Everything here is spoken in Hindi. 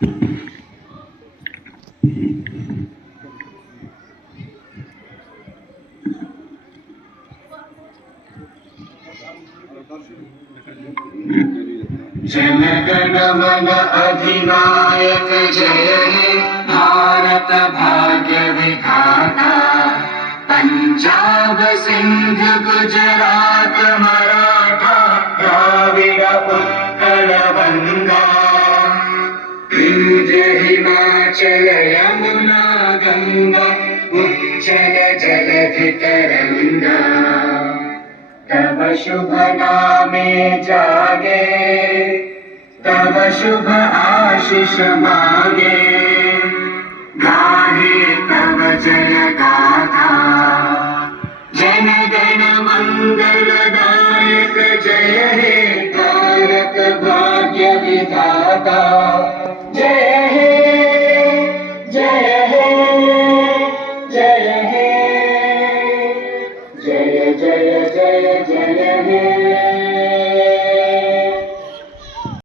जन गण मन अधिनायक जय हे भारत भाग्य विधाता। पंजाब सिंध गुजरात मराठा द्राविड़ उत्कल बंगा। विंध्य हिमाचल यमुना गंगा उच्चल जलधि तरंगा। तव शुभ नामे जागे तव शुभ आशीष मांगे। गाहे तव जय गाथा जन गण मंगल दायक जय हे भारत भाग्य विधाता। जय हे जय हे जय हे जय जय जय जय हे।